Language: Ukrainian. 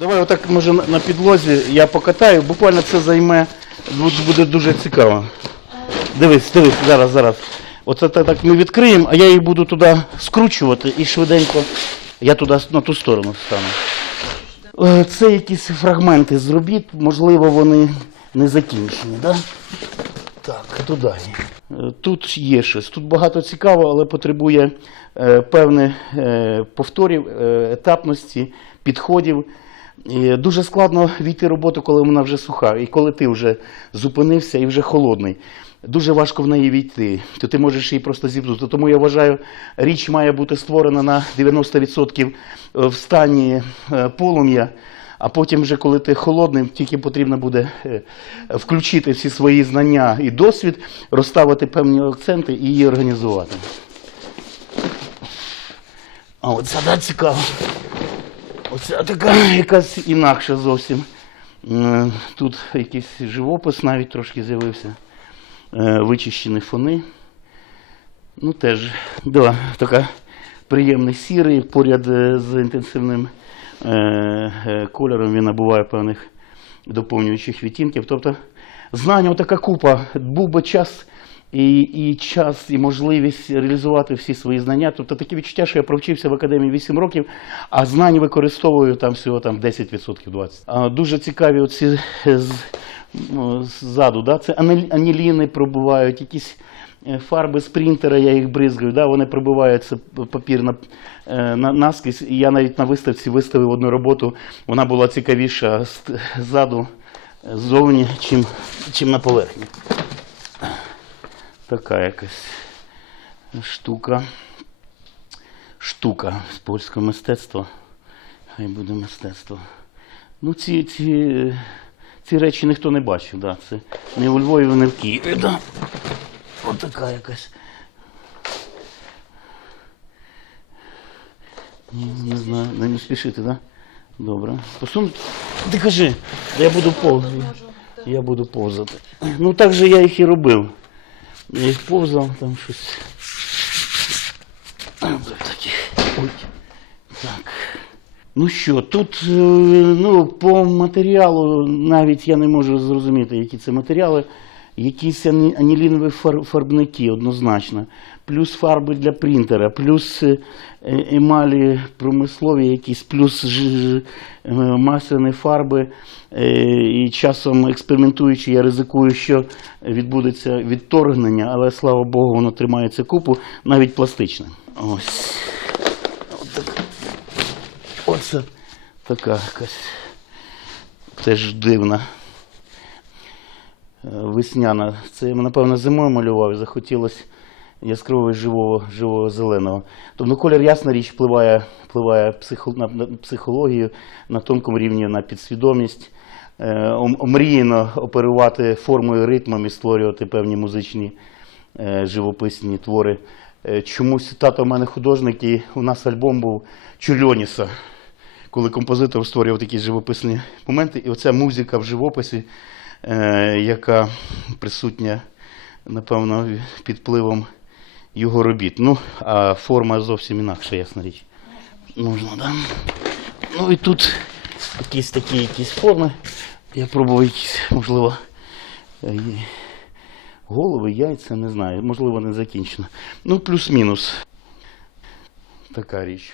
Давай отак, може, на підлозі я покатаю, буквально це займе, буде дуже цікаво. Дивись, дивись, зараз, зараз. Оце так, ми відкриємо, а я їх буду туди скручувати і швиденько я туди на ту сторону встану. Е, Це якісь фрагменти з робіт, можливо, вони не закінчені, да? Так, туди. Е, Тут є щось. Тут багато цікавого, але потребує е, певних е, повторів, е, етапності, підходів. Дуже складно війти роботу, коли вона вже суха, і коли ти вже зупинився і вже холодний. Дуже важко в неї війти, то ти можеш її просто зіпнути. Тому я вважаю, річ має бути створена на 90% в стані е, полум'я, а потім, вже коли ти холодним, тільки потрібно буде е, включити всі свої знання і досвід, розставити певні акценти і її організувати. А от це цікаво. Оце така якась інакша зовсім. Е, Тут якийсь живопис навіть трошки з'явився. Е, Вичищені фони. Ну теж, да, така приємний сірий, поряд е, з інтенсивним кольором він набуває певних доповнюючих відтінків. Тобто знання, така купа, був би час і, і час, і можливість реалізувати всі свої знання. Тобто таке відчуття, що я провчився в академії 8 років, а знань використовую там всього там 10% 20%. А, дуже цікаві оці ну, ззаду, да? це аніліни пробувають, якісь е, фарби з принтера, я їх бризгаю, да? вони пробиваються папір на, е, на, наскрізь. І я навіть на виставці виставив одну роботу, вона була цікавіша ззаду, ззовні, чим, чим на поверхні. Така якась штука. Штука з польського мистецтва. Хай буде мистецтво. Ну, ці, ці, ці речі ніхто не бачив, да. Це не у Львові, не в Києві. Да. Отака якась. Ні, не знаю, не, не спішити, да? Добре. Посунути. Ти кажи, я буду повзати. Я буду повзати. Ну так же я їх і робив. Я їх повзав, там щось. Такі. Ой. Так. Ну що, тут е, ну, по матеріалу навіть я не можу зрозуміти, які це матеріали. Якісь ані- анілінові фар- фарбники однозначно, плюс фарби для принтера, плюс е, е, емалі промислові якісь, плюс е, масляні фарби. І часом експериментуючи, я ризикую, що відбудеться відторгнення, але слава Богу, воно тримається купу, навіть пластичне. Ось. Оце така якась теж дивна. Весняна. Це я, напевно, зимою малював і захотілося яскравого живого, живого зеленого. Тобто колір, ясна річ, впливає, впливає на, психологію, на тонкому рівні на підсвідомість. Е, омріяно оперувати формою, ритмом і створювати певні музичні е, живописні твори. Е, Чомусь тато в мене художник, і у нас альбом був Чульоніса, коли композитор створював такі живописні моменти. І оця музика в живописі, яка присутня, напевно, під впливом його робіт. Ну, а форма зовсім інакша, ясна річ. Можна, да? Ну і тут якісь такі якісь форми. Я пробував якісь, можливо, е, голови, яйця, не знаю, можливо, не закінчено. Ну, плюс-мінус. Така річ.